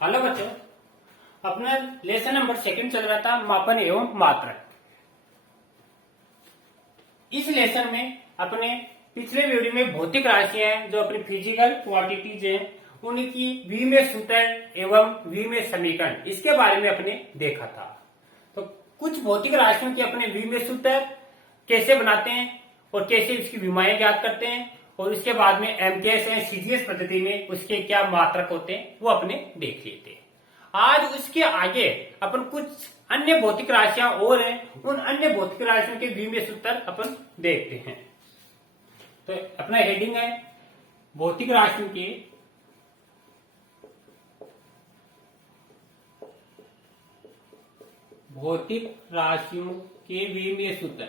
Hello बच्चों, अपना lesson number second चल रहा था मापन एवं मात्रक। इस लेसन में अपने पिछले वीडियो में भौतिक राशियां जो अपनी फिजिकल क्वांटिटीज हैं उनकी वी में सूत्र एवं वी में समीकरण इसके बारे में अपने देखा था। तो कुछ भौतिक राशियों की अपने वी में सूत्र कैसे बनाते हैं और कैसे इसकी विमाएं ज्ञात करते हैं और उसके बाद में एमकेएस या सीजीएस पद्धति में उसके क्या मात्रक होते हैं वो अपने देख लेते हैं। आज उसके आगे अपन कुछ अन्य भौतिक राशियां और हैं, उन अन्य भौतिक राशियों के वी में सूत्र अपन देखते हैं। तो अपना हेडिंग है भौतिक राशियों के वी में सूत्र।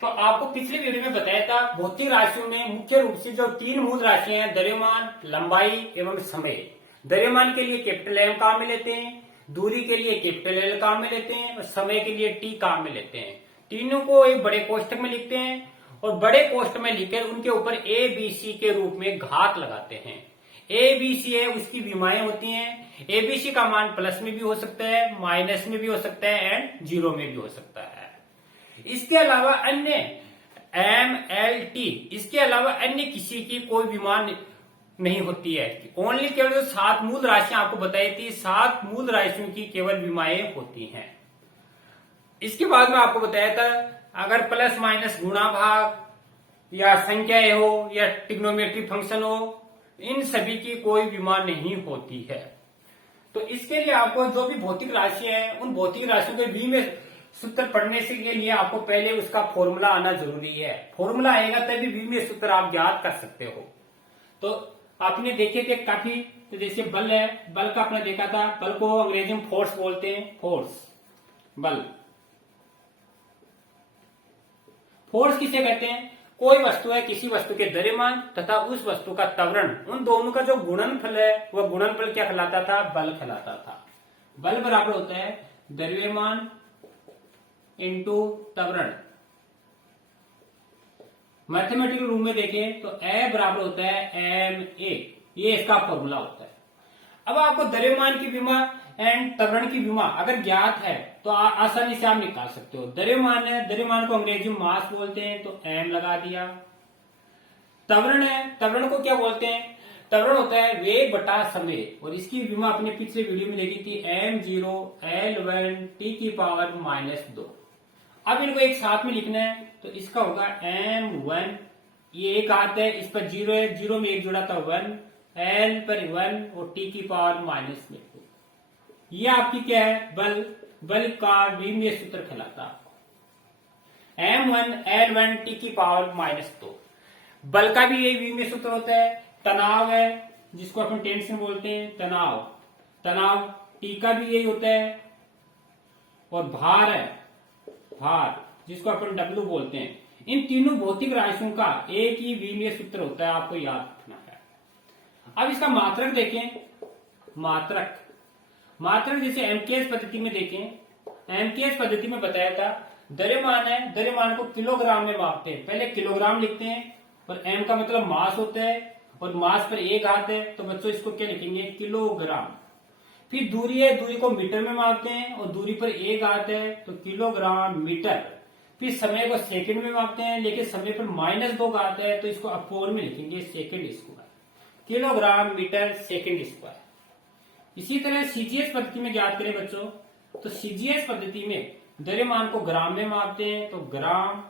तो आपको पिछले वीडियो में बताया था भौतिक राशियों में मुख्य रूप से जो तीन मूल राशियां हैं द्रव्यमान, लंबाई एवं समय। द्रव्यमान के लिए कैपिटल एम काम में लेते हैं, दूरी के लिए कैपिटल एल काम में लेते हैं और समय के लिए टी काम में लेते हैं। तीनों को एक बड़े कोष्ठक में लिखते हैं और बड़े कोष्ठक में लिखकर उनके ऊपर ए बी सी के रूप में घात लगाते हैं। ए बी सी है उसकी विमाएं होती हैं। ए बी सी का मान प्लस में भी हो सकता है, माइनस में भी हो सकता है एंड जीरो में भी हो सकता है। इसके अलावा अन्य एम एल टी इसके अलावा अन्य किसी की कोई विमान नहीं होती है। ओनली केवल जो 7 मूल राशियां आपको बताई थी 7 मूल राशियों की केवल विमाएं होती हैं। इसके बाद में आपको बताया था अगर प्लस माइनस गुणा भाग या संख्याएं हो या ट्रिग्नोमेट्री फंक्शन हो इन सभी की कोई विमान नहीं होती है। तो इसके लिए आपको जो भी भौतिक राशियां हैं उन भौतिक राशियों के वी में सूत्र पढ़ने से के लिए आपको पहले उसका फॉर्मूला आना जरूरी है। फॉर्मूला आएगा तभी वी में सूत्र आप ज्ञात कर सकते हो। तो आपने देखे थे काफी, तो जैसे बल है, बल का आपने देखा था, बल को अंग्रेजी में फोर्स बोलते हैं। फोर्स, बल। फोर्स किसे कहते हैं? कोई वस्तु है, किसी वस्तु के द्रव्यमान तथा उस वस्तु का त्वरण, उन दोनों का जो गुणनफल है वह गुणनफल क्या कहलाता था? बल कहलाता था। बल बराबर होता है द्रव्यमान इंटू त्वरण। मैथमेटिकल रूप में देखें तो ए बराबर होता है एम ए, ये इसका फॉर्मूला होता है। अब आपको द्रव्यमान की विमा एंड त्वरण की विमा अगर ज्ञात है तो आसानी से आप निकाल सकते हो। द्रव्यमान है, द्रव्यमान को अंग्रेजी में मास बोलते हैं तो एम लगा दिया। त्वरण है, त्वरण को क्या बोलते हैं? त्वरण होता है वेग बटा समय और इसकी विमा अपने पिछले वीडियो में देखी थी m0 l1 t की पावर -2। अब इनको एक साथ में लिखना है तो इसका होगा m1, ये एक हाथ है, इस पर 0 है, 0 में एक जुड़ा था 1, l पर 1 और t की पावर -2। ये आपकी क्या है? बल। बल का वी में सूत्र कहलाता है m1 l1 t की पावर -2। बल का भी ये वी में सूत्र होता है। तनाव है जिसको अपन टेंशन बोलते हैं, तनाव, तनाव टी का भी यही होता है। और भार है, भार जिसको अपन W बोलते हैं। इन तीनों भौतिक राशियों का एक ही वी में सूत्र होता है, आपको याद रखना है। अब इसका मात्रक देखें। मात्रक, मात्रक जैसे एमकेएस पद्धति में देखें। एमकेएस पद्धति में बताया था द्रव्यमान है, द्रव्यमान को किलोग्राम में मापते हैं। पहले किलोग्राम लिखते हैं और एम का मतलब मास होता है और मास पर एक हाथ है तो बच्चों इसको क्या लिखेंगे? किलोग्राम। फिर दूरी है, दूरी को मीटर में मापते हैं और दूरी पर एक हाथ है तो किलोग्राम मीटर। फिर समय को सेकंड में मापते हैं लेकिन समय पर -2 का आता है तो इसको अपोन में लिखेंगे second square, kilogram metre second square. इसी तरह सीजीएस पद्धति में ज्ञात करें बच्चों तो सीजीएस पद्धति में द्रव्यमान को ग्राम में मापते हैं तो ग्राम,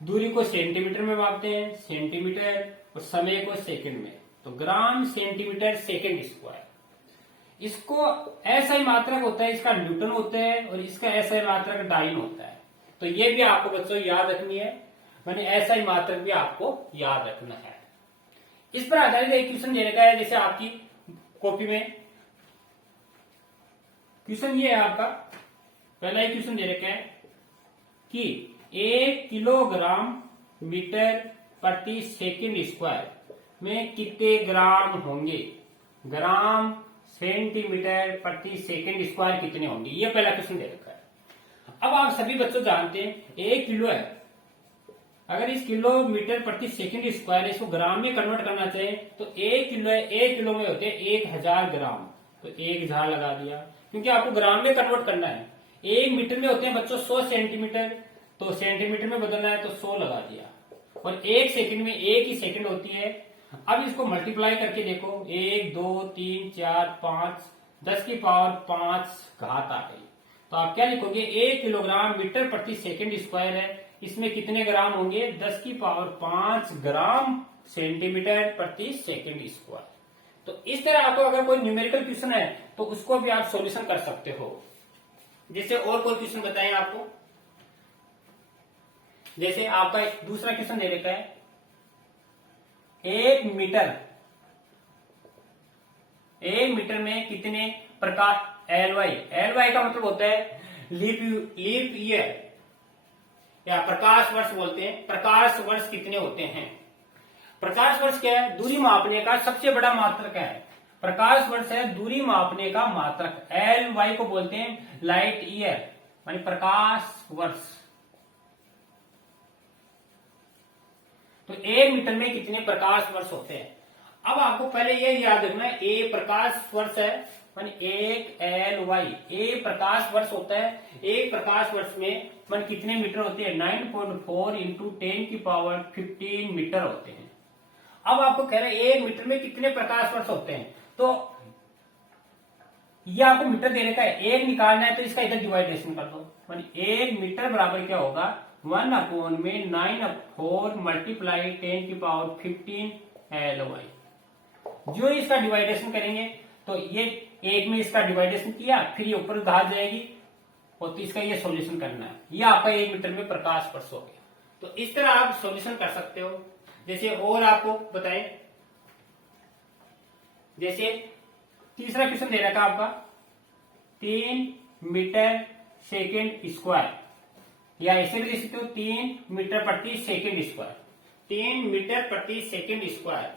दूरी को सेंटीमीटर में मापते हैं सेंटीमीटर और समय को सेकंड में तो ग्राम सेंटीमीटर सेकंड स्क्वायर। इसको ऐसा ही मात्रक होता है, इसका न्यूटन होता है और इसका ऐसा ही मात्रक डाइन होता है। तो ये भी आपको बच्चों याद रखनी है, मैंने ऐसा ही मात्रक भी आपको याद रखना है। इस पर आधारित एक क्वेश्चन दे रखा है, जैसे आपकी कॉपी में क्वेश्चन ये है आपका, पहला ही क्वेश्चन दे रखा है कि 1 किलोग्राम मीटर प्रति सेकंड स्क्वायर में कितने ग्राम होंगे? ग्राम सेंटीमीटर प्रति सेकंड स्क्वायर कितने होंगे? ये पहला क्वेश्चन दे रखा है। अब आप सभी बच्चों जानते हैं 1 किलो है अगर इस किलोमीटर प्रति सेकंड स्क्वायर इसको ग्राम में कन्वर्ट करना चाहे तो 1 किलो में होते हैं 1000 ग्राम। तो 1000 लगा दिया, क्योंकि आपको ग्राम में कन्वर्ट करना है। 1 मीटर में होते हैं बच्चों 100 सेंटीमीटर, तो सेंटीमीटर में बदलना है तो 100 लगा दिया। और 1 सेकंड में 1 ही सेकंड होती है। अब इसको मल्टीप्लाई करके देखो, 1 2 3 4 5, 10 की पावर 5 घात आ गई। तो आप क्या लिखोगे, 1 किलोग्राम मीटर प्रति सेकंड स्क्वायर है, इसमें कितने ग्राम होंगे, 10 की पावर 5 ग्राम सेंटीमीटर प्रति सेकंड स्क्वायर। तो इस तरह आपको अगर कोई न्यूमेरिकल क्वेश्चन है तो उसको भी आप सॉल्यूशन कर सकते हो। जैसे और कोई क्वेश्चन बताएं आपको, जैसे आपका दूसरा क्वेश्चन दे रखा है, 1 मीटर में कितने प्रकार, एल वाई का मतलब होता है लीप ईयर या प्रकाश वर्ष बोलते हैं। प्रकाश वर्ष कितने होते हैं। प्रकाश वर्ष क्या है, दूरी मापने का सबसे बड़ा मात्रक है। प्रकाश वर्ष है दूरी मापने का मात्रक। एल वाई को बोलते हैं लाइट ईयर, मानी प्रकाश वर्ष। तो 1 मीटर में कितने प्रकाश वर्ष होते हैं। अब आपको पहले ये याद रखना है, ए प्रकाश वर्ष है मानी 1 एल वाई, ए प्रकाश वर्ष होता है। एक प्रकाश वर्ष में मन कितने मीटर होते हैं, 9.4 इंटू 10 की पावर 15 मीटर होते हैं। अब आपको कह रहे हैं 1 मीटर में कितने प्रकाश वर्ष होते हैं, तो ये आपको मीटर दे रखा है, 1 निकालना है तो इसका इधर डिवाइडेशन कर दो। मानी 1 मीटर बराबर क्या होगा, 1/9/4 मल्टीप्लाई 10 की पावर 15 एल वाई। जो इसका डिवाइडेशन करेंगे तो ये 1 में इसका डिवाइडेशन किया, फिर ये ऊपर घात जाएगी और तो इसका ये सॉल्यूशन करना है। ये आपका 1 मीटर में प्रकाश वर्ष हो गया। तो इस तरह आप सॉल्यूशन कर सकते हो। जैसे और आपको बताएं, जैसे तीसरा क्वेश्चन दे रखा आपका 3 मीटर सेकेंड स्क्वायर, या ऐसे भी लिख सकते हो 3 मीटर प्रति सेकेंड स्क्वायर। 3 मीटर प्रति सेकेंड स्क्वायर,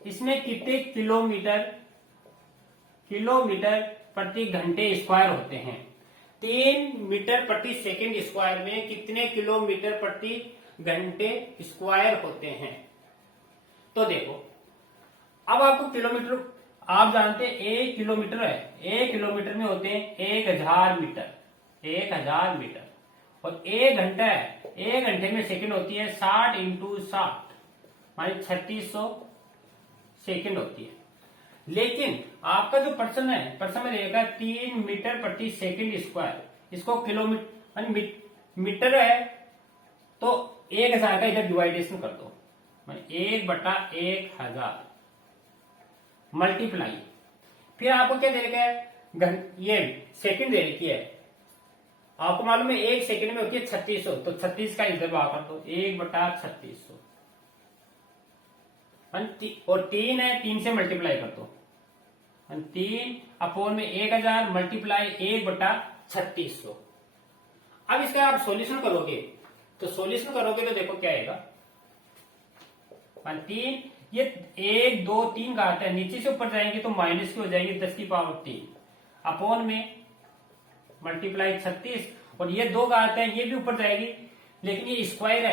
इसमें कितने किलोमीटर प्रति घंटे स्क्वायर होते हैं। 3 मीटर प्रति सेकेंड स्क्वायर में कितने किलोमीटर प्रति घंटे स्क्वायर होते हैं। तो देखो, अब आपको किलोमीटर आप जानते हैं 1 किलोमीटर है, 1 किलोमीटर में होते हैं 1000 मीटर, 1000 मीटर। और 1 घंटा है, 1 घंटे में सेकंड होती है 60 इंटू 60 मानी 3600 सेकंड होती है। लेकिन आपका जो प्रश्न है, प्रश्न में रहेगा 3 मीटर प्रति सेकंड स्क्वायर, इसको किलोमीटर मीटर है तो 1000 का इधर डिवाइडेशन कर दो, 1/1000 मल्टीप्लाई, फिर आपको क्या दे रखा है, ये सेकंड दे रखी है। आपको मालूम है 1 सेकंड में होती है 3600, तो 36 का इधर भाग कर दो, 1/3600 और 3 है, 3 से मल्टीप्लाई कर दो, 3 अपॉन में 1000 मल्टीप्लाई 1/3600। अब इसका आप सॉल्यूशन करोगे तो देखो क्या आएगा, 3 ये 1 2 3 का आता है, नीचे से ऊपर जाएंगे तो माइनस की हो जाएगी 10 की पावर 3 अपॉन में मल्टीप्लाई 36, और ये 2 का आता है, ये भी ऊपर जाएगी, लेकिन ये स्क्वायर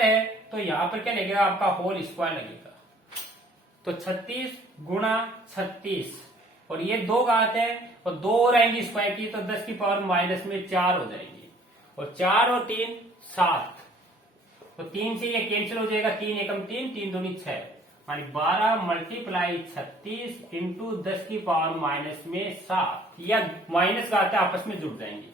है तो यहां पर क्या लगेगा, आपका होल स्क्वायर लगेगा। तो 36 गुणा 36, और ये 2 का आता है और 2 और आएंगे स्क्वायर की, तो 10 की पावर माइनस में 4 हो जाएंगे, और 4 और 3 7, तो 3 से ये कैंसिल हो जाएगा, 3 एकम 3, 3 दूनी 6 मानी 12 मल्टीप्लाई 36 इंटू 10 की पावर माइनस में 7, या माइनस का आता है आपस में जुड़ जाएंगे,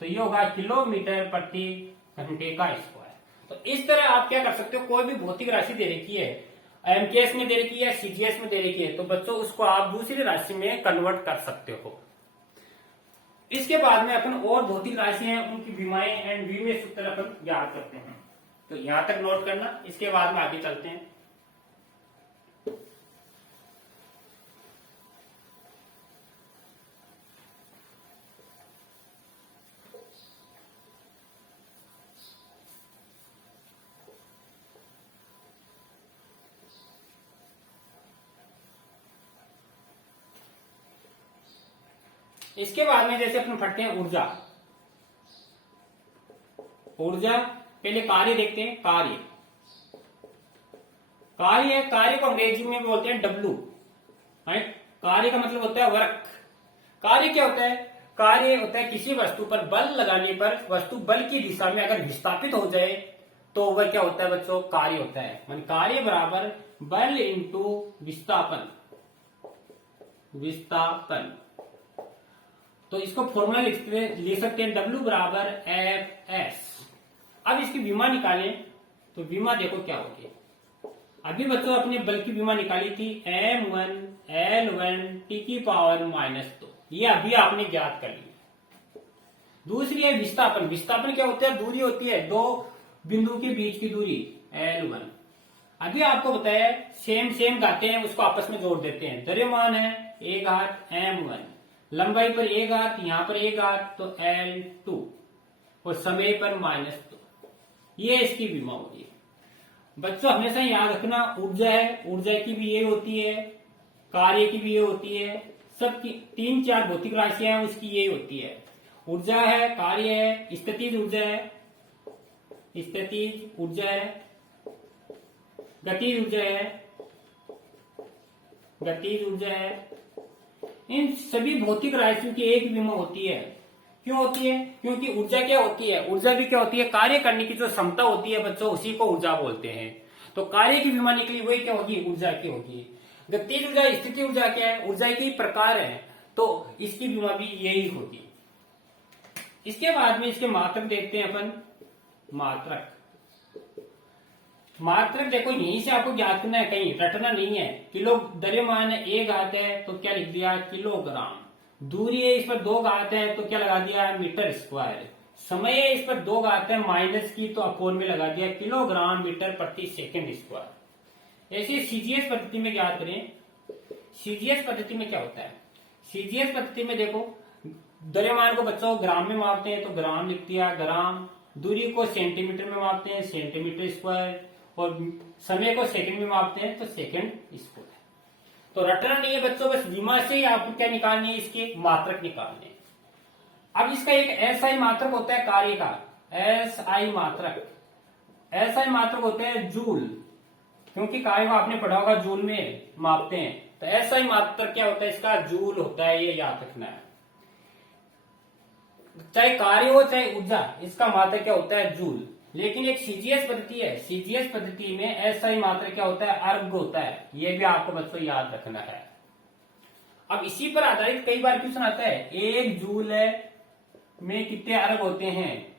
तो ये होगा किलोमीटर प्रति घंटे का स्क्वायर। तो इस तरह आप क्या कर सकते हो, कोई भी भौतिक राशि दे रखी है, एमकेएस में दे रखी है, सीजीएस में दे रखी है, तो बच्चों उसको आप दूसरी राशि में कन्वर्ट कर सकते हो। इसके बाद में अपन और भौतिक राशि हैं उनकी विमाएं एंड विमेय सूत्र अपन याद करते हैं। तो यहां तक नोट करना, इसके बाद में आगे चलते हैं। इसके बाद में जैसे अपन पढ़ते हैं ऊर्जा, ऊर्जा, पहले कार्य देखते हैं। कार्य को अंग्रेजी में बोलते हैं डब्लू। कार्य का मतलब होता है वर्क। कार्य क्या होता है? कार्य होता है किसी वस्तु पर बल लगाने पर वस्तु बल की दिशा में अगर विस्थापित हो जाए तो वह क्या होता है बच्चों? कार्य होता है। मान कार्य बराबर बल इंटू विस्थापन। तो इसको फॉर्मूला लिख सकते हैं W बराबर Fs। अब इसकी विमा निकालें तो विमा देखो क्या होगी। अभी बच्चों अपने बल की विमा निकाली थी M1 L1 T की पावर -2। ये अभी आपने ज्ञात कर लिया। दूसरी है विस्थापन। विस्थापन क्या होता है? दूरी होती है दो बिंदु के बीच की दूरी L1। अभी आपको बताया सेम गाते हैं, उसको आपस में जोड़ देते हैं। द्रव्यमान है एक घात M1, लंबाई पर एक घात, यहां पर एक घात तो L2 और समय पर -2। ये इसकी विमा होती है। बच्चों हमेशा याद रखना ऊर्जा है, ऊर्जा की भी ये होती है, कार्य की भी ये होती है। सबकी 3-4 भौतिक राशियां हैं उसकी ये होती है। ऊर्जा है, कार्य है, स्थितिज ऊर्जा है, गतिज ऊर्जा है। इन सभी भौतिक राशियों की एक विमा होती है। क्यों होती है? क्योंकि ऊर्जा क्या होती है? ऊर्जा भी क्या होती है? कार्य करने की जो क्षमता होती है बच्चों, उसी को ऊर्जा बोलते हैं। तो कार्य की विमा निकली वही क्या होगी? ऊर्जा की होगी। गतिज ऊर्जा, स्थिति ऊर्जा क्या है? ऊर्जा के प्रकार है, तो इसकी विमा भी यही होगी। इसके बाद में इसके मात्रक देखते हैं अपन। मात्रक देखो यहीं से आपको ज्ञात करना है, कहीं रटना नहीं है। किलो द्रव्यमान है, एक घात है तो क्या लिख दिया? किलोग्राम। दूरी है इस पर 2 घात है तो क्या लगा दिया? Metre square. समय है इस पर 2 घात है माइनस की तो अपोन में लगा दिया किलोग्राम मीटर प्रति सेकंड स्क्वायर। ऐसे सीजीएस पद्धति में ज्ञात करें। सीजीएस पद्धति में क्या होता है? सीजीएस पद्धति में देखो द्रव्यमान को बच्चों ग्राम में मापते हैं तो ग्राम लिख दिया ग्राम। दूरी को सेंटीमीटर में मापते हैं सेंटीमीटर स्क्वायर, और समय को सेकंड में मापते हैं तो सेकंड स्क्वायर। तो रटना नहीं है बच्चों, बस विमा से ही आपको क्या निकालनी है? इसके मात्रक निकालने। अब इसका एक एसआई मात्रक होता है कार्य का। एसआई मात्रक होते हैं जूल, क्योंकि कार्य को आपने पढ़ा होगा जूल में मापते हैं। तो एसआई मात्रक क्या होता है? इसका जूल होता है, ये याद रखना है। चाहे कार्य हो चाहे ऊर्जा, इसका मात्रक क्या होता है? जूल। लेकिन एक सीजीएस पद्धति है, सीजीएस पद्धति में एसआई मात्रक क्या होता है? अर्ग होता है। यह भी आपको बच्चों याद रखना है। अब इसी पर आधारित कई बार क्वेश्चन आता है, 1 जूल में कितने अर्ग होते हैं?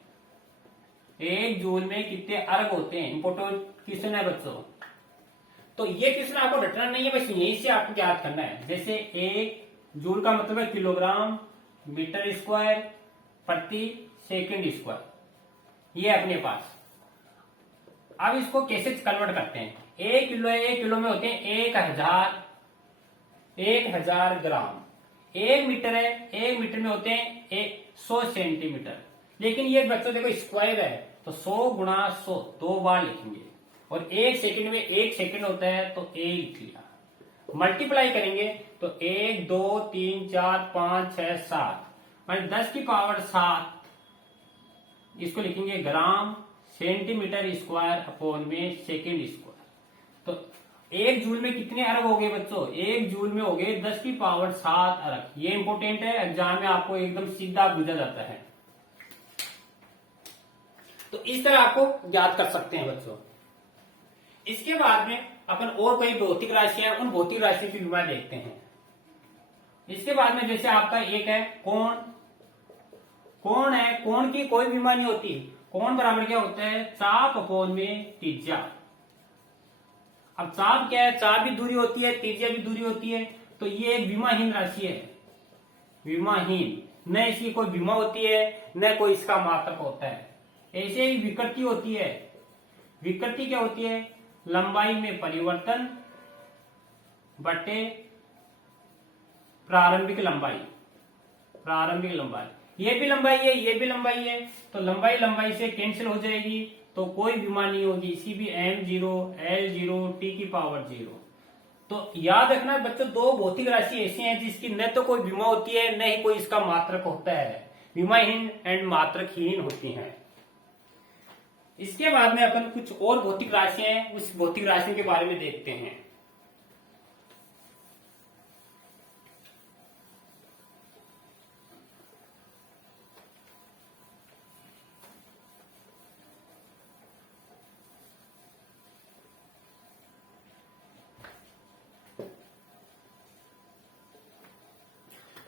1 जूल में कितने अर्ग होते हैं? इंपोर्टेंट क्वेश्चन है बच्चों। तो ये क्वेश्चन आपको रटना नहीं है, बस यहीं से आपको याद करना है। जैसे 1 जूल का मतलब है किलोग्राम मीटर स्क्वायर प्रति सेकंड स्क्वायर, ये अपने पास। अब इसको कैसे कन्वर्ट करते हैं? 1 किलो में होते हैं 1000 ग्राम। 1 मीटर है, 1 मीटर में होते हैं 100 सेंटीमीटर। लेकिन ये बच्चों देखो स्क्वायर है तो 100 गुणा 100 2 बार लिखेंगे, और 1 सेकंड में 1 सेकंड होता है तो 1 लिख लिया। मल्टीप्लाई करेंगे तो 1 2 3 4 5 6 7 और 10 की पावर 7, इसको लिखेंगे ग्राम सेंटीमीटर स्क्वायर अपोन में सेकेंड स्क्वायर। तो 1 जूल में कितने अरब हो गए बच्चों? 1 जूल में हो गए 10 की पावर 7 अरब। ये इंपोर्टेंट है, एग्जाम में आपको एकदम सीधा पूछा जाता है। तो इस तरह आपको ज्ञात कर सकते हैं बच्चों। इसके बाद में अपन और कई भौतिक राशियां, उन भौतिक राशियों की विमा देखते हैं। इसके बाद में जैसे आपका एक है कोण है। कोण की कोई विमा नहीं होती। कोण बराबर क्या होता है? चाप अपोन में त्रिज्या। अब चाप क्या है? चाप भी दूरी होती है, त्रिज्या भी दूरी होती है, तो ये एक विमाहीन राशि है। विमाहीन, न इसकी कोई विमा होती है न कोई इसका मात्रक होता है। ऐसे ही विकृति होती है। विकृति क्या होती है? लंबाई में परिवर्तन बटे प्रारंभिक लंबाई। ये भी लंबाई है, ये भी लंबाई है, तो लंबाई से कैंसिल हो जाएगी, तो कोई विमा नहीं होगी। इसी भी M0 L0 T की पावर 0। तो याद रखना बच्चों, 2 भौतिक राशि ऐसी हैं जिसकी न तो कोई विमा होती है न ही कोई इसका मात्रक होता है। विमाहीन एंड मात्रकहीन होती हैं। इसके बाद में अपन कुछ और भौतिक राशियां हैं, उस भौतिक राशियों के बारे में देखते हैं।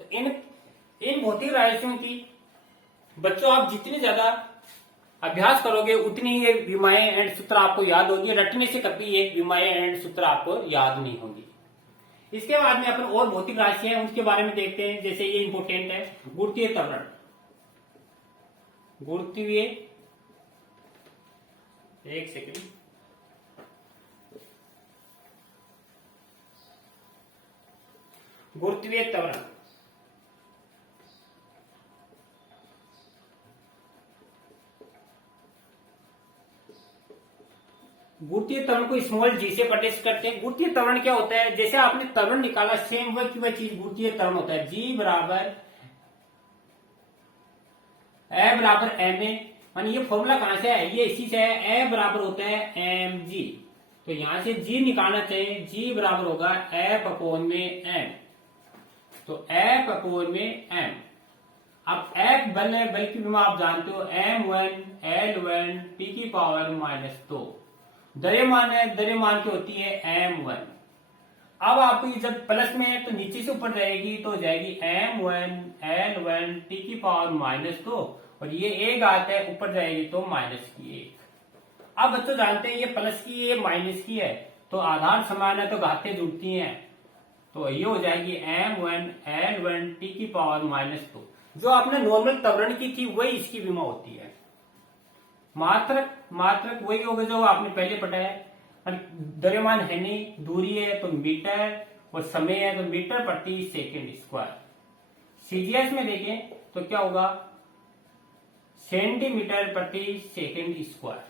इन इन भौतिक राशियों की बच्चों आप जितनी ज्यादा अभ्यास करोगे उतनी ये विमाएं एंड सूत्र आपको याद होगी। रटने से कभी ये विमाएं एंड सूत्र आपको याद नहीं होगी। इसके बाद में अपन और भौतिक राशि है उसके बारे में देखते हैं। जैसे ये इंपोर्टेंट है, गुरुत्वीय त्वरण। गुरुत्वीय, एक सेकेंड, गुरुत्वीय त्वरण। गुरुत्वीय त्वरण को स्मॉल जी से प्रदर्शित करते हैं। गुरुत्वीय त्वरण क्या होता है? जैसे आपने त्वरण निकाला, सेम वह की वह चीज गुरुत्वीय त्वरण होता है। जी बराबर ए बराबर एम ए, मान ये फॉर्मूला कहां से है? ये इसी से है। ए बराबर होता है एम जी, तो यहां से जी निकालना चाहिए। जी बराबर होगा एफ अपॉन में एम, तो एफ अपॉन में एम। अब एफ बल है, बल की विमा आप जानते हो, m1 l1 टी की पावर -2। द्रव्यमान है, द्रव्यमान की होती है m1। अब आपको ये जब प्लस में है तो नीचे से ऊपर रहेगी तो हो जाएगी m1 l1 टी की पावर -2, और ये एक आता है ऊपर जाएगी तो -1। अब बच्चों जानते हैं ये प्लस की ये माइनस की है, तो आधार समान है तो घातें जुड़ती हैं, तो ये हो जाएगी m1 l1 टी की पावर -2। जो आपने नॉर्मल त्वरण की थी वही इसकी विमा होती है। मात्रक मात्रक वही होगा जो आपने पहले पढ़ाया। द्रव्यमान है नहीं, दूरी है तो मीटर, और समय है तो मीटर प्रति सेकंड स्क्वायर। सीजीएस में देखें तो क्या होगा? सेंटीमीटर प्रति सेकंड स्क्वायर।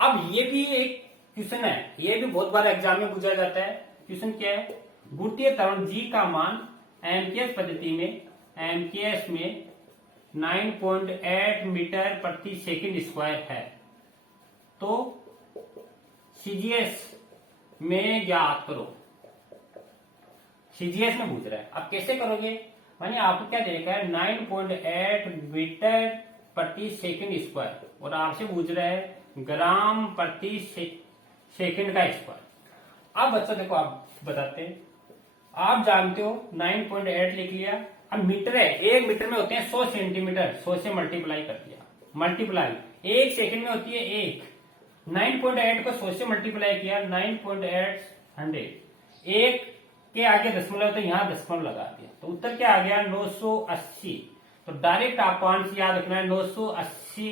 अब ये भी एक क्वेश्चन है, ये भी बहुत बार एग्जाम में पूछा जाता है। क्वेश्चन क्या है? गुरुत्वीय त्वरण जी का मान एमकेएस पद्धति में, एमकेएस में 9.8 मीटर प्रति सेकंड स्क्वायर है, तो सीजीएस में ज्ञात करो। सीजीएस में पूछ रहा है, अब कैसे करोगे? मानिए आपको क्या देखा है? 9.8 मीटर प्रति सेकंड स्क्वायर, और आपसे पूछ रहा है ग्राम प्रति सेकंड का स्क्वायर। अब बच्चों देखो, आप बताते हैं, आप जानते हो 9.8 लिख लिया। अब मीटर है, एक मीटर में होते हैं 100 सेंटीमीटर, 100 से मल्टीप्लाई कर दिया। मल्टीप्लाई एक सेकंड में होती है एक। 9.8 को 100 से मल्टीप्लाई किया, 9.8 100, एक के आगे दशमलव तो यहाँ दशमलव लगा दिया, तो उत्तर क्या आ गया? 980। तो डायरेक्ट आपको आंसर याद रखना है 980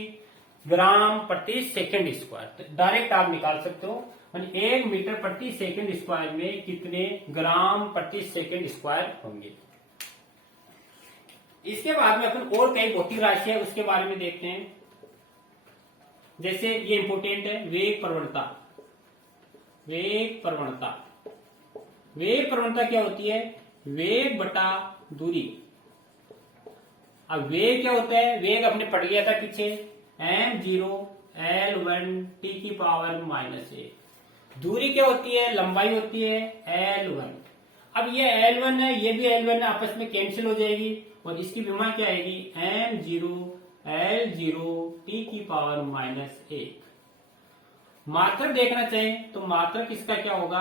ग्राम प्रति सेकंड स्क्वायर। तो डायरेक्ट आप निकाल सकते हो, एक मीटर प्रति सेकंड स्क्वायर में कितने ग्राम प्रति सेकंड स्क्वायर होंगे। इसके बाद में अपन और कई भौतिक राशि है उसके बारे में देखते हैं। जैसे ये इंपोर्टेंट है, वेग प्रवणता। वेग प्रवणता, वेग प्रवणता क्या होती है? वेग बटा दूरी। अब वेग क्या होता है? वेग अपने पढ़ लिया था पीछे, m0 l1 टी की पावर -1। दूरी क्या होती है? लंबाई होती है l1। अब ये l1 है, ये भी l1 है, आपस में कैंसिल हो जाएगी, और इसकी विमा क्या आएगी? m0 l0 टी की पावर -1। मात्रक देखना चाहिए तो मात्रक इसका क्या होगा?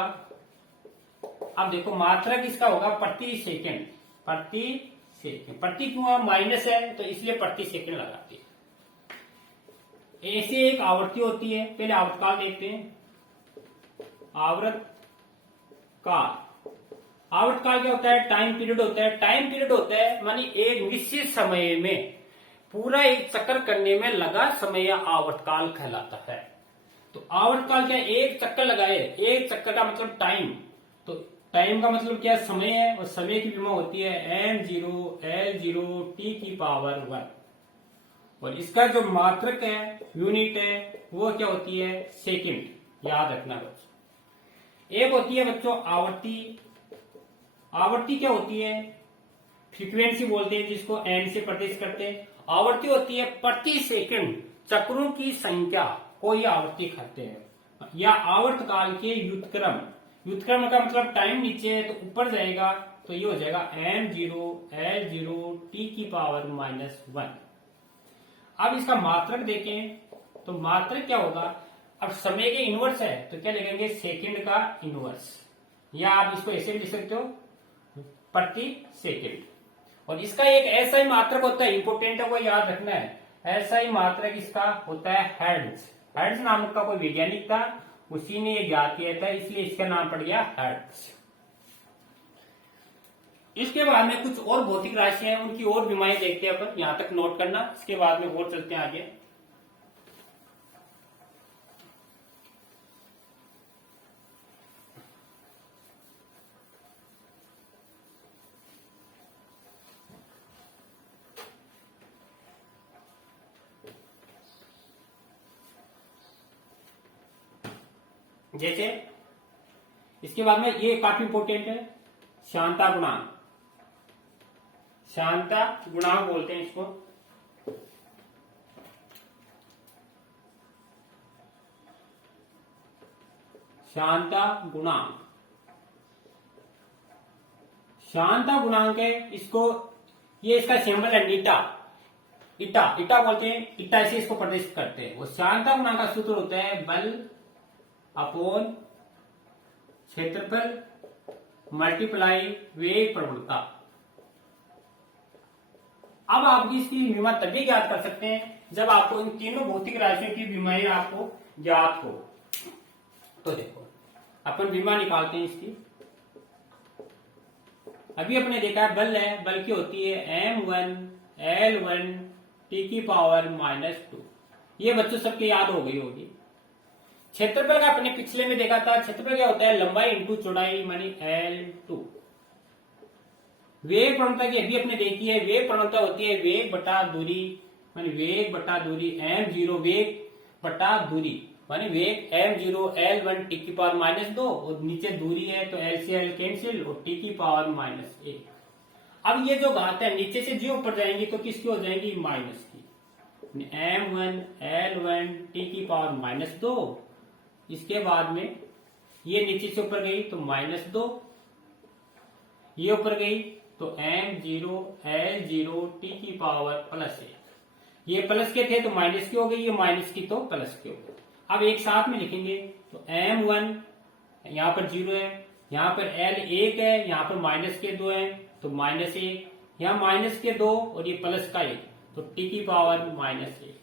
अब देखो मात्रक इसका होगा प्रति सेकंड। प्रति सेकंड, प्रति क्यों माइनस है तो इसलिए प्रति सेकंड लगाते हैं। ऐसे एक आवृत्ति होती है, पहले आवर्तकाल देखते हैं। आवर्तकाल, आवर्तकाल क्या होता है? टाइम पीरियड होता है। टाइम पीरियड होता है मानी एक निश्चित समय में पूरा एक चक्कर करने में लगा समय आवर्तकाल कहलाता है। तो आवर्तकाल क्या? एक चक्कर लगाए, एक चक्कर का मतलब टाइम, तो टाइम का मतलब क्या? समय है, और समय की विमा होती है m0 l0 टी की पावर 1, और इसका जो मात्रक है, यूनिट है, वो क्या होती है? सेकंड। याद रखना बच्चों। एक होती है बच्चों आवर्ती। आवर्ती क्या होती है? फ्रीक्वेंसी बोलते हैं जिसको एन से प्रदर्शित करते हैं। आवृत्ति होती है प्रति सेकंड चक्रों की संख्या को ये आवृत्ति कहते हैं, या आवर्तकाल के व्युत्क्रम। व्युत्क्रम का मतलब टाइम नीचे है तो ऊपर जाएगा, तो ये हो जाएगा m0 t की पावर -1। अब इसका मात्रक देखें तो मात्रक क्या होगा, अब समय के इनवर्स है तो क्या लिखेंगे सेकंड का इनवर्स, या आप इसको ऐसे भी लिख सकते हो प्रति सेकंड। और इसका एक ऐसा ही मात्रक होता है, इंपोर्टेंट है वो याद रखना है, ऐसा ही मात्रक इसका होता है हर्ट्ज। हर्ट्ज नामक का कोई वैज्ञानिक था, उसी ने ये ज्ञात किया था, इसलिए इसका नाम पड़ गया हर्ट्ज। इसके बाद में कुछ और भौतिक राशियां हैं, उनकी और विमाएं देखते हैं अपन, यहां तक नोट करना, इसके बाद में और चलते हैं आगे। जैसे इसके बाद में ये काफी इंपोर्टेंट है, शांता गुणांक। शांता गुणांक बोलते हैं इसको। शांता गुणांक, शांता गुणांक है इसको, ये इसका सिंबल है नीटा, इटा, इटा बोलते हैं, इटा से इसको प्रदर्शित करते हैं। वो शांता गुणांक का सूत्र होता है बल अपॉन क्षेत्रफल मल्टीप्लाई वेग प्रवणता। अब आप इसकी विमा तभी ज्ञात कर सकते हैं जब आपको इन तीनों भौतिक राशियों की विमाएं आपको ज्ञात हो। तो देखो अपन विमा निकालते हैं इसकी। अभी अपने देखा है बल है, बल की होती है m1 L1 t की पावर -2। ये बच्चों सबके याद हो गई होगी। क्षेत्रफल का अपने पिछले में देखा था, क्षेत्रफल क्या होता है लंबाई इंटू चौड़ाई मानी L2। वेग प्रवणता की अभी अपने देखी है, वेग प्रवणता होती है वेग बटा दूरी, मानी वेग बटा दूरी m0, वेग बटा दूरी मानी वेग m0 L1 t की पावर -2, और नीचे दूरी है तो L से L कैंसिल और t की पावर -1। अब ये जो घात है नीचे से जो ऊपर जाएंगी तो किसकी हो जाएंगी, माइनस की। m1 L1 t की पावर -2, इसके बाद में ये नीचे से ऊपर गई तो -2, ये ऊपर गई तो m0 L0 t की पावर +1। ये प्लस के थे तो माइनस की हो गई, ये माइनस की तो प्लस की हो गई। अब एक साथ में लिखेंगे तो m1 यहाँ पर 0 है, यहाँ पर L1 है, यहाँ पर माइनस के 2 है तो -1, यहाँ माइनस के 2 और ये प्लस का 1 तो t की पावर -1,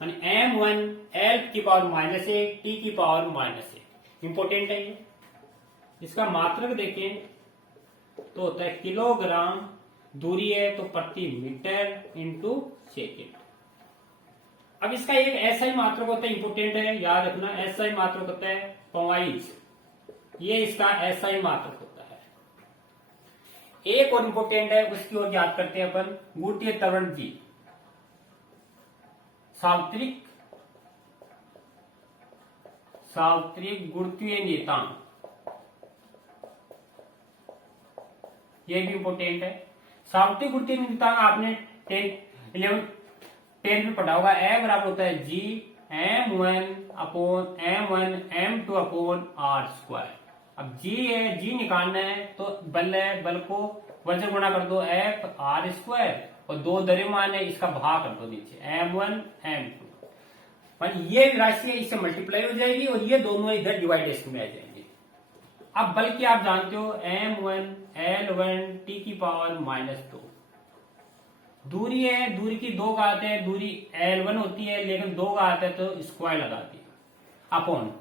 यानी m1 L की पावर -1 t की पावर -1। इंपोर्टेंट है ये। इसका मात्रक देखें तो होता है किलोग्राम, दूरी है तो प्रति मीटर इंटू सेकेंड। अब इसका एक ऐसा ही मात्रक होता है, इंपोर्टेंट है याद रखना, ऐसा ही मात्रक होता है पॉइंट्स, ये इसका ऐसा ही मात्रक होता है। एक और इंपोर्टेंट है, उसकी ओर याद करते हैं अपन, गुरुत्वीय त्वरण जी, सार्वत्रिक गुरुत्वीय नियतांक, ये भी इंपोर्टेंट है। सार्वत्रिक गुरुत्वीय नियतांक आपने 10 में पढ़ा होगा, ए बराबर होता है G m1 m2 upon r²। अब G है, G निकालना है तो बल है, बल को बल से गुणा कर दो F r², और 2 द्रव्यमान है इसका भाग कर दो नीचे m1 m2, ये राशि इससे मल्टीप्लाई हो जाएगी और ये दोनों इधर डिवाइडेशन में आ जाएंगे। अब बल की आप जानते हो m1 L1 t की पावर -2। दूरी है, दूरी की 2 घात है, दूरी L1 होती है लेकिन 2 घात है तो स्क्वायर लगा दिया, अपॉन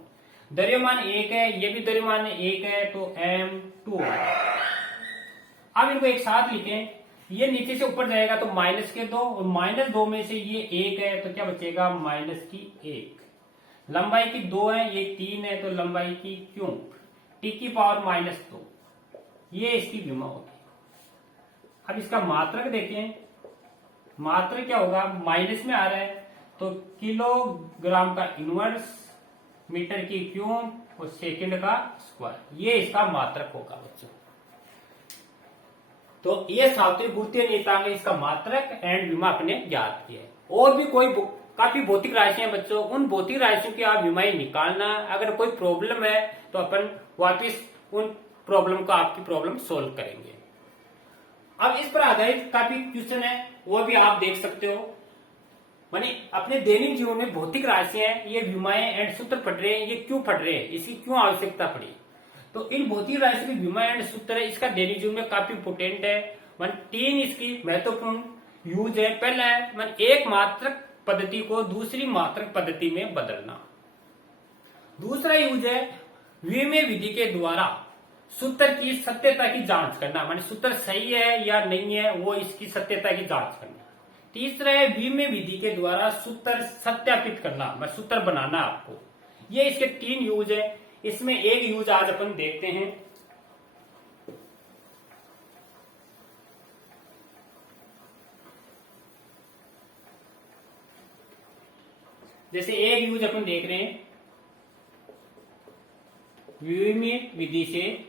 द्रव्यमान 1 है, ये भी द्रव्यमान 1 है तो m2। अब इनको एक साथ लिखें, ये नीचे से ऊपर जाएगा तो -2 और -2 में से ये 1 है तो क्या बचेगा, -1। लंबाई की 2 है, ये 3 है तो लंबाई की क्यूब t की पावर -2, ये इसकी विमा होगी। अब इसका मात्रक देखें, मात्रक क्या होगा, माइनस में आ रहा है तो किलोग्राम का इनवर्स, मीटर की क्यूब और सेकंड का स्क्वायर, ये इसका मात्रक होगा बच्चों। तो ये सावित्री गुरुत्वीय नियतांक इसका मात्रक एंड विमा अपने ज्ञात किया है। और भी कोई काफी भौतिक राशियां बच्चों, उन भौतिक राशियों की आप विमाएं निकालना, अगर कोई प्रॉब्लम है तो अपन वापिस उन प्रॉब्लम को आपकी प्रॉब्लम सोल्व करेंगे। अब इस पर आधारित काफी क्वेश्चन है, वो भी आप देख सकते हो। मानी अपने दैनिक जीवन में भौतिक राशियां ये विमाएं एंड सूत्र पढ़ रहे हैं, ये क्यों पढ़ रहे हैं, इसकी क्यों आवश्यकता पड़ी। तो इन भौतिक राशि की विमा एंड सूत्र इसका दैनिक जीवन में काफी इंपोर्टेंट है। तीन इसकी महत्वपूर्ण यूज है। पहला है एक मात्रक पद्धति को दूसरी मात्रक पद्धति में बदलना। दूसरा यूज है विमेय विधि के द्वारा सूत्र की सत्यता की जांच करना, माने सूत्र सही है या नहीं है वो इसकी सत्यता की जांच करना। तीसरा है विमेय विधि के द्वारा सूत्र सत्यापित करना, मैं सूत्र बनाना आपको। ये इसके तीन यूज है। इसमें एक यूज आज अपन देखते हैं। जैसे एक यूज अपन देख रहे हैं, विमेय विधि से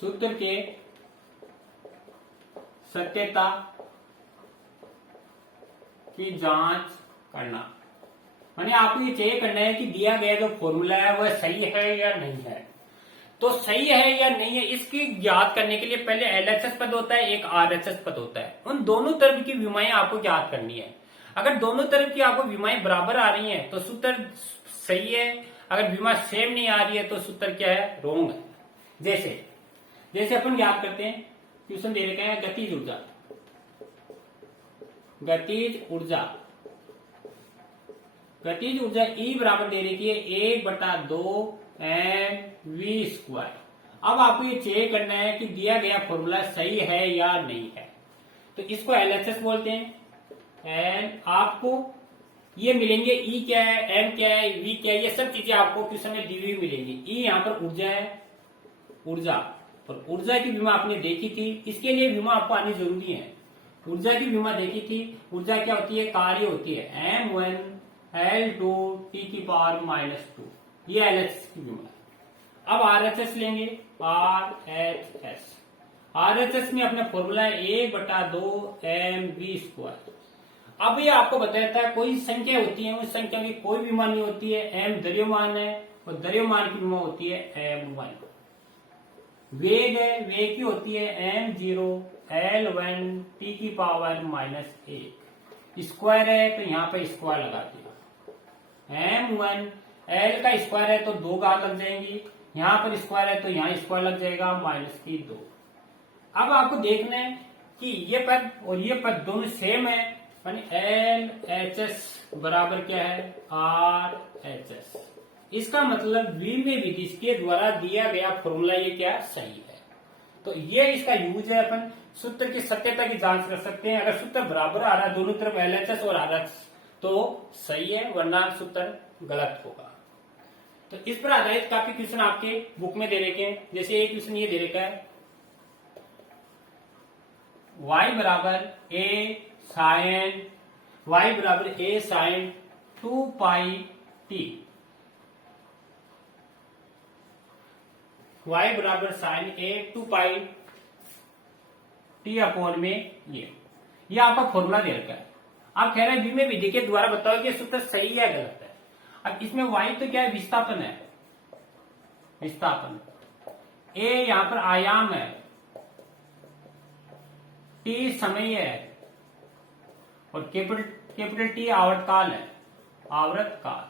सूत्र के सत्यता की जांच करना। माने आपको ये चेक करना है कि दिया गया जो फॉर्मूला है वह सही है या नहीं है। तो सही है या नहीं है इसकी ज्ञात करने के लिए पहले एलएचएस पद होता है, एक आरएचएस पद होता है। उन दोनों तरफ की विमाएं आपको ज्ञात करनी है। अगर दोनों तरफ की आपको विमाएं बराबर आ रही हैं तो सूत्र सही है, अगर विमा सेम नहीं आ रही है तो सूत्र क्या है, रोंग है। जैसे अपन याद करते हैं, क्वेश्चन दे रखे हैं गतिज ऊर्जा। गतिज ऊर्जा E बराबर दे रखी है 1/2 mv²। अब आपको ये चेक करना है कि दिया गया फॉर्मूला सही है या नहीं है। तो इसको एलएचएस बोलते हैं। एंड आपको ये मिलेंगे E क्या है, M क्या है, V क्या है, ये सब चीजें आपको क्वेश्चन में दी हुई मिलेंगी। E यहाँ पर ऊर्जा है, ऊर्जा, और ऊर्जा की विमा आपने देखी थी, इसके लिए विमा आपको आनी जरूरी है। ऊर्जा की विमा देखी थी। ऊर्जा क्या होती है, कार्य होती है M1 L2 T⁻²। ये एलएचएस की विमा है। अब आरएचएस लेंगे, आरएचएस में अपना फॉर्मूला है 1/2 mv²। अब ये आपको बताता है कोई संख्या होती है, उस संख्या की कोई विमा नहीं होती है, m द्रव्यमान है और द्रव्यमान की विमा होती है m1। वेग है, वेग की होती है m0 L1 T⁻⁻1। स्क्वायर है तो यहाँ पे स्क्वायर लगा दिया। m1 L का स्क्वायर है तो 2 घात लग जाएंगी, यहाँ पर स्क्वायर है तो यहाँ स्क्वायर लग जाएगा -2। अब आपको देखना है कि ये पद और ये पद दोनों सेम है, यानी LHS बराबर क्या है, RHS। इसका मतलब विमेय विधि के द्वारा दिया गया फॉर्मूला ये क्या सही है। तो ये इसका यूज है। अपन सूत्र की सत्यता की जांच कर सकते हैं। अगर सूत्र बराबर आ रहा है दोनों तरफ LHS और RHS तो सही है, वरना सूत्र गलत होगा। तो इस पर आधारित काफी क्वेश्चन आपके बुक में दे रखे हैं। जैसे एक क्वेश्चन ये दे रखा है, y बराबर a sin 2πt। y बराबर sin a 2πt अपॉन में ये आपका फॉर्मूला दे रखा है। आप कह रहे हैं विमेय विधि के द्वारा बताओ कि सूत्र सही है गलत है। अब इसमें y तो क्या है, विस्थापन है, विस्थापन। a यहां पर आयाम है, t समय है और कैपिटल T आवर्तकाल है, आवर्तकाल।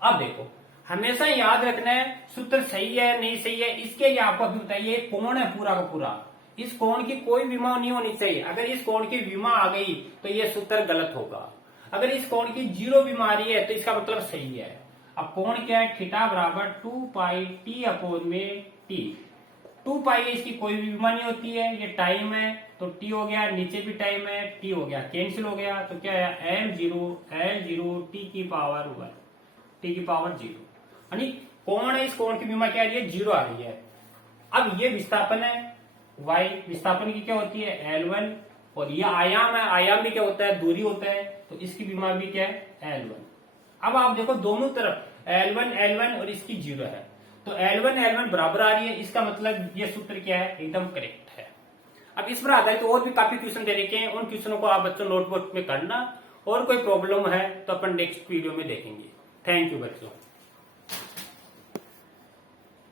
अब देखो हमेशा याद रखना है सूत्र सही है नहीं सही है, इसके लिए आपको अभी बताइए कोण है पूरा का पूरा, इस कोण की कोई विमा नहीं होनी चाहिए। अगर इस कोण की विमा आ गई तो ये सूत्र गलत होगा। अगर इस कोण की 0 विमा आ रही है तो इसका मतलब सही है। अब कोण क्या है, थीटा बराबर 2πt अपॉन में t। 2π इसकी कोई भी विमा नहीं होती है, ये टाइम है तो t हो गया, नीचे भी टाइम है t हो गया, कैंसिल हो गया तो क्या है m0 L0 T⁻1 T⁻0। यानी कोण है, इस कोण की विमा क्या आ रही है, 0 आ रही है। अब ये विस्थापन है y, विस्थापन की क्या होती है L1, और ये आयाम है, आयाम भी क्या होता है, दूरी होता है, तो इसकी विमा भी क्या है L1। अब आप देखो दोनों तरफ L1 और इसकी 0 है, तो L1 बराबर आ रही है, इसका मतलब ये सूत्र क्या है, एकदम करेक्ट है। अब इस पर आधारित और भी काफी क्वेश्चन दे रखे हैं, उन क्वेश्चनों को आप बच्चों नोटबुक में करना, और कोई प्रॉब्लम है तो अपन नेक्स्ट वीडियो में देखेंगे। थैंक यू बच्चों।